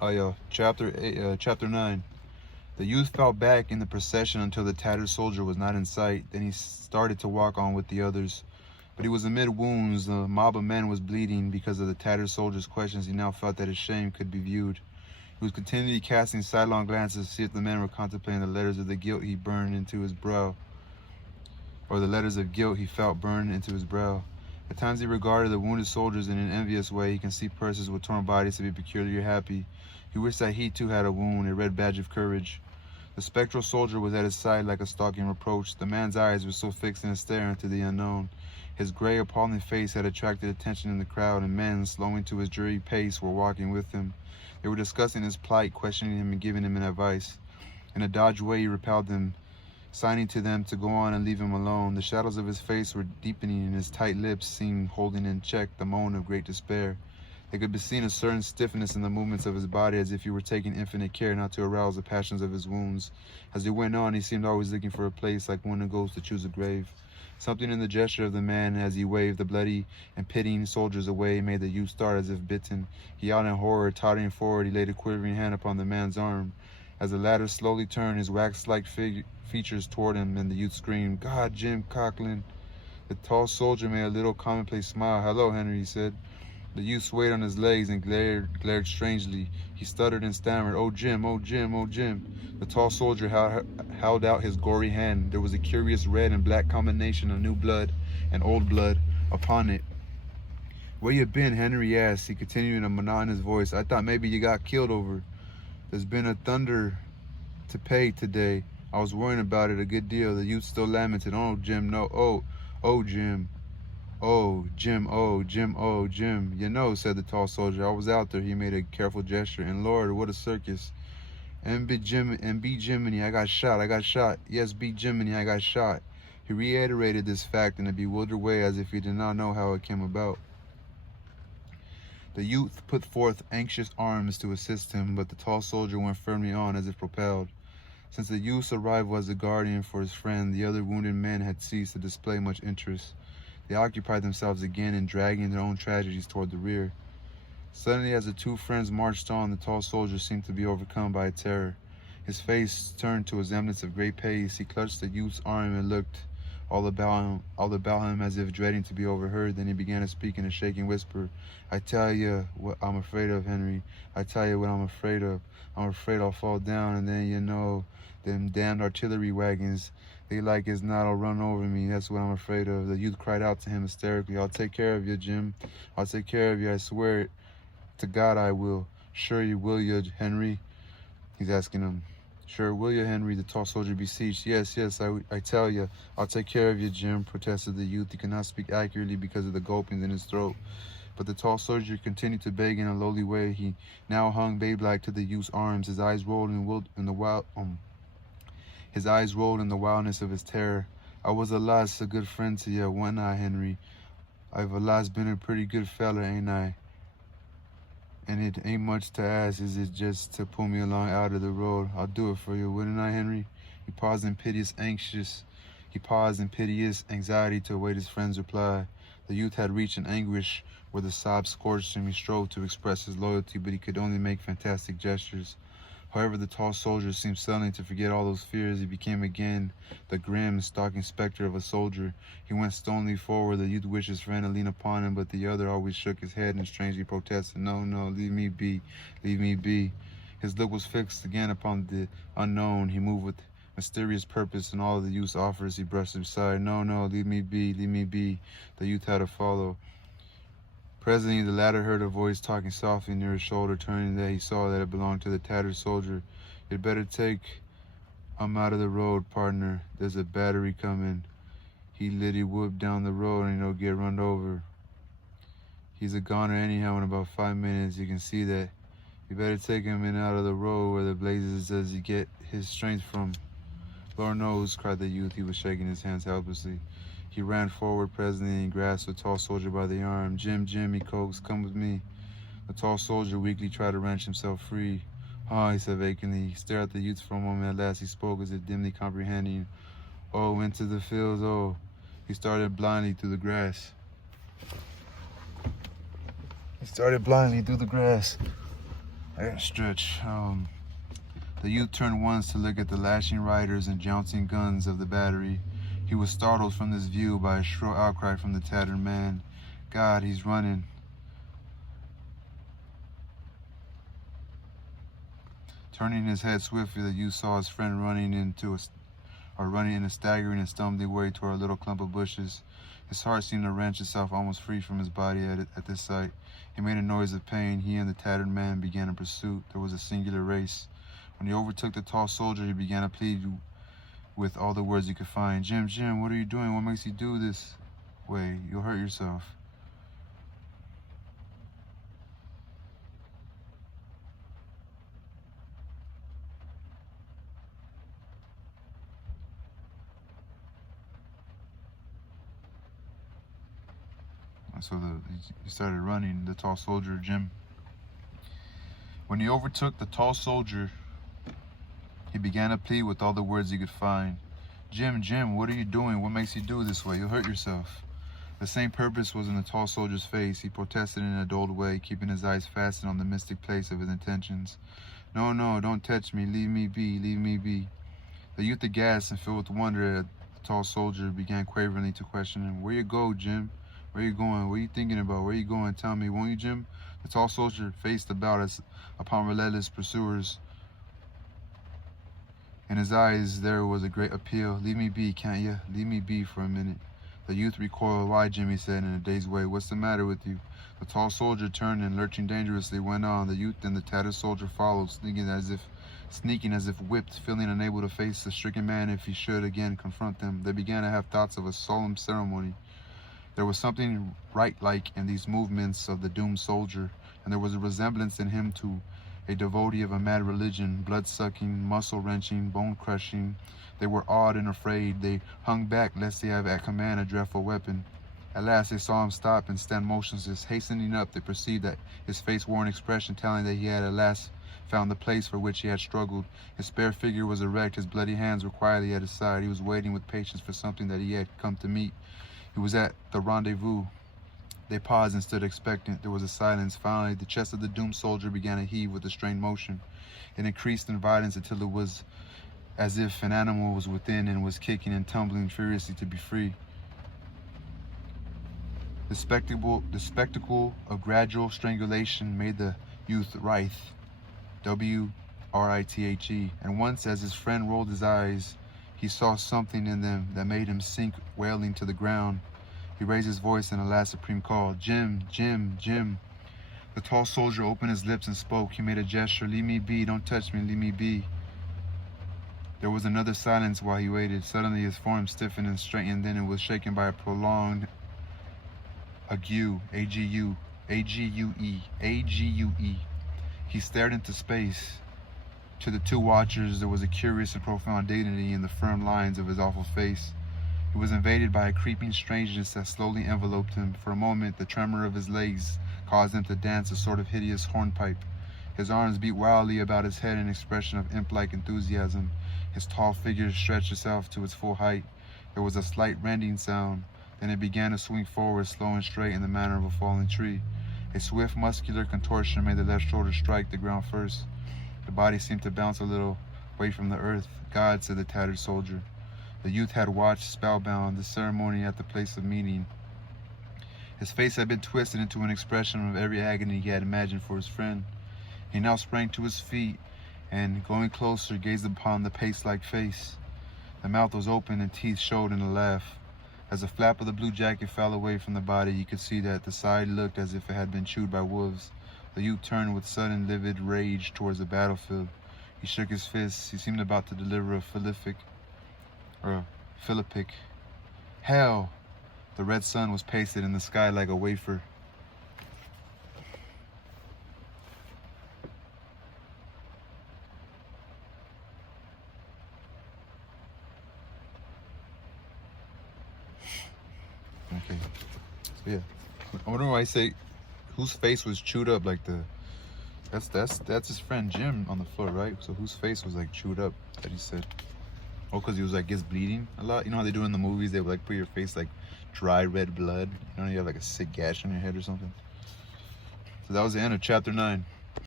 Chapter 9. The youth fell back in the procession until the tattered soldier was not in sight. Then he started to walk on with the others. But he was amid wounds. The mob of men was bleeding. Because of the tattered soldier's questions, he now felt that his shame could be viewed. He was continually casting sidelong glances to see if the men were contemplating the letters of the guilt he burned into his brow, or the letters of guilt he felt burned into his brow. At times he regarded the wounded soldiers in an envious way. He can see persons with torn bodies to be peculiarly happy. He wished that he too had a wound, a red badge of courage. The spectral soldier was at his side like a stalking reproach. The man's eyes were so fixed and staring into the unknown. His gray, appalling face had attracted attention in the crowd, and men, slowing to his dreary pace, were walking with him. They were discussing his plight, questioning him and giving him advice. In a dogged way, he repelled them, signing to them to go on and leave him alone. The shadows of his face were deepening, and his tight lips seemed holding in check the moan of great despair. They could be seen a certain stiffness in the movements of his body, as if he were taking infinite care not to arouse the passions of his wounds. As he went on, he seemed always looking for a place, like one who goes to choose a grave. Something in the gesture of the man as he waved the bloody and pitying soldiers away made the youth start as if bitten. He yelled in horror. Tottering forward, he laid a quivering hand upon the man's arm. As the latter slowly turned his wax-like features toward him, and the youth screamed, "God, Jim Coughlin!" The tall soldier made a little commonplace smile. "Hello, Henry," he said. The youth swayed on his legs and glared strangely. He stuttered and stammered, "Oh, Jim, oh, Jim, oh, Jim." The tall soldier held out his gory hand. There was a curious red and black combination of new blood and old blood upon it. "Where you been?" Henry asked. He continued in a monotonous voice. "I thought maybe you got killed over. There's been a thunder to pay today. I was worrying about it a good deal." The youth still lamented. "Oh, Jim, no. Oh, Jim. Oh, Jim, oh, Jim, oh, Jim." "You know," said the tall soldier, "I was out there." He made a careful gesture. "And Lord, what a circus. And be Jiminy, I got shot. Yes, be Jiminy, I got shot." He reiterated this fact in a bewildered way, as if he did not know how it came about. The youth put forth anxious arms to assist him, but the tall soldier went firmly on as if propelled. Since the youth's arrival as a guardian for his friend, the other wounded men had ceased to display much interest. They occupied themselves again in dragging their own tragedies toward the rear. Suddenly, as the two friends marched on, the tall soldier seemed to be overcome by a terror. His face turned to a semblance of great pace. He clutched the youth's arm and looked all about him as if dreading to be overheard. Then he began to speak in a shaking whisper. "I tell you what I'm afraid of, Henry. I tell you what I'm afraid of. I'm afraid I'll fall down, and then, you know, them damned artillery wagons, they like as not will run over me. That's what I'm afraid of." The youth cried out to him hysterically, "I'll take care of you, Jim. I'll take care of you. I swear it to God I will." "Sure you will, you, Henry?" He's asking him. "Sure will you, Henry?" the tall soldier beseeched. Yes, I tell you, I'll take care of you, Jim," protested the youth. He could not speak accurately because of the gulpings in his throat. But the tall soldier continued to beg in a lowly way. He now hung babe-like to the youth's arms. His eyes rolled in the wildness of his terror. "I was a good friend to you, wasn't I, Henry? I've been a pretty good fella, ain't I? And it ain't much to ask, is it, just to pull me along out of the road? I'll do it for you, wouldn't I, Henry?" He paused in piteous anxiety to await his friend's reply. The youth had reached an anguish where the sobs scorched him. He strove to express his loyalty, but he could only make fantastic gestures. However, the tall soldier seemed suddenly to forget all those fears. He became again the grim, stalking specter of a soldier. He went stonily forward. The youth wished his friend to lean upon him, but the other always shook his head and strangely protested, "No, no, leave me be, leave me be." His look was fixed again upon the unknown. He moved with mysterious purpose, and all of the youth's offers he brushed aside. "No, no, leave me be, leave me be." The youth had to follow. Presently, the latter heard a voice talking softly near his shoulder. Turning there, he saw that it belonged to the tattered soldier. "You'd better take 'em out of the road, partner. There's a battery coming. He litty whoop down the road and he'll get run over. He's a goner anyhow in about 5 minutes. You can see that. You better take him in out of the road. Where the blazes does he get his strength from?" "Lord knows," cried the youth. He was shaking his hands helplessly. He ran forward presently and grasped the tall soldier by the arm. Jim, he coaxed, "come with me." The tall soldier weakly tried to wrench himself free. "Ah," he said vacantly. He stared at the youth for a moment. At last he spoke, as if dimly comprehending. "Oh, into the fields, oh." He started blindly through the grass. I gotta stretch. The youth turned once to look at the lashing riders and jouncing guns of the battery. He was startled from this view by a shrill outcry from the tattered man. God, he's running. Turning his head swiftly, the youth saw his friend running in a staggering and stumbling way toward a little clump of bushes. His heart seemed to wrench itself almost free from his body at this sight. He made a noise of pain. He and the tattered man began a pursuit. There was a singular race. When he overtook the tall soldier, he began to plead with all the words he could find. Jim, Jim, what are you doing? What makes you do this way? You'll hurt yourself. So he started running, the tall soldier, Jim. When he overtook the tall soldier, he began to plead with all the words he could find. Jim, Jim, what are you doing? What makes you do this way? You'll hurt yourself. The same purpose was in the tall soldier's face. He protested in a dulled way, keeping his eyes fastened on the mystic place of his intentions. No, no, don't touch me. Leave me be. Leave me be. The youth, aghast and filled with wonder at the tall soldier, began quaveringly to question him. Where you go, Jim? Where you going? What are you thinking about? Where you going? Tell me, won't you, Jim? The tall soldier faced about us upon relentless pursuers. In his eyes there was a great appeal. Leave me be, can't you? Leave me be for a minute. The youth recoiled. Why, Jim, he said in a dazed way. What's the matter with you? The tall soldier turned and, lurching dangerously, went on. The youth and the tattered soldier followed, sneaking as if whipped, feeling unable to face the stricken man if he should again confront them. They began to have thoughts of a solemn ceremony. There was something rite-like in these movements of the doomed soldier, and there was a resemblance in him to a devotee of a mad religion, blood-sucking, muscle-wrenching, bone-crushing. They were awed and afraid. They hung back lest they have at command a dreadful weapon. At last they saw him stop and stand motionless. Hastening up, they perceived that his face wore an expression telling that he had at last found the place for which he had struggled. His spare figure was erect. His bloody hands were quietly at his side. He was waiting with patience for something that he had come to meet. He was at the rendezvous. They paused and stood expectant. There was a silence. Finally, the chest of the doomed soldier began to heave with a strained motion. It increased in violence until it was as if an animal was within and was kicking and tumbling furiously to be free. The spectacle of gradual strangulation made the youth writhe, W-R-I-T-H-E, and once as his friend rolled his eyes, he saw something in them that made him sink wailing to the ground. He raised his voice in a last supreme call. Jim, Jim, Jim. The tall soldier opened his lips and spoke. He made a gesture. Leave me be. Don't touch me. Leave me be. There was another silence while he waited. Suddenly his form stiffened and straightened. Then it was shaken by a prolonged ague. A-G-U-E. A-G-U-E. He stared into space. To the two watchers, there was a curious and profound dignity in the firm lines of his awful face. He was invaded by a creeping strangeness that slowly enveloped him. For a moment, the tremor of his legs caused him to dance a sort of hideous hornpipe. His arms beat wildly about his head in an expression of imp-like enthusiasm. His tall figure stretched itself to its full height. There was a slight rending sound. Then it began to swing forward, slow and straight, in the manner of a falling tree. A swift, muscular contortion made the left shoulder strike the ground first. The body seemed to bounce a little away from the earth. God, said the tattered soldier. The youth had watched, spellbound, the ceremony at the place of meeting. His face had been twisted into an expression of every agony he had imagined for his friend. He now sprang to his feet and, going closer, gazed upon the paste-like face. The mouth was open and teeth showed in a laugh. As the flap of the blue jacket fell away from the body, you could see that the side looked as if it had been chewed by wolves. The youth turned with sudden, livid rage towards the battlefield. He shook his fists. He seemed about to deliver a philippic. Hell! The red sun was pasted in the sky like a wafer. Okay. So yeah. I wonder why I say whose face was chewed up like the that's his friend Jim on the floor, right? So whose face was like chewed up that he said? Oh, because he was like gets bleeding a lot. You know how they do in the movies, they would like put your face like dry red blood. You know, you have like a sick gash on your head or something. So that was the end of chapter 9.